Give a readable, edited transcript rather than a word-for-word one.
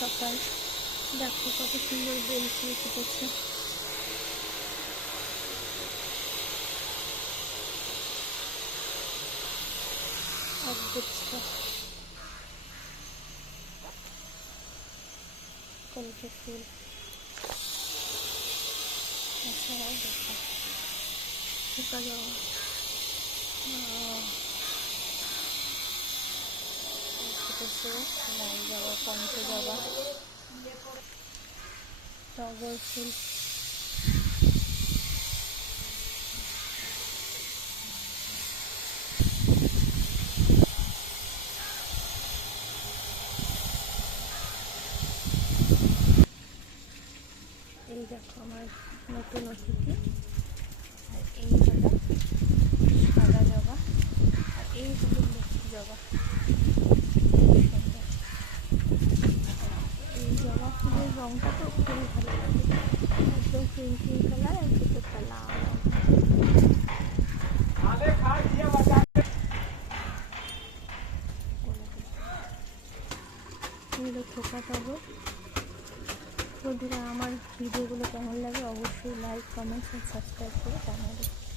সকাল। দেখো কত সুন্দর বেল ফুল ফুটেছে। একগুচ্ছ কলকে ফুল। এছাড়াও দেখো ফুটা যাওয়া ফুটেছে, লাল জবা, পঞ্চ জবা, টগর ফুল। এই দেখো আমার নতুন অতিথি। আর এই হলো সাদা জবা, আর এই হলো লক্ষ্মী জবা। এই জবা ফুলের রঙটা তো খুবই ভালো লাগে, একদম ক্রিম ক্রিম কালার, আর ভিতরটা লাল। এগুলো থোকা টগর। বন্ধুরা, আমার ভিডিওগুলো কেমন লাগে অবশ্যই লাইক, কমেন্টস আর সাবস্ক্রাইব করে জানাবেন।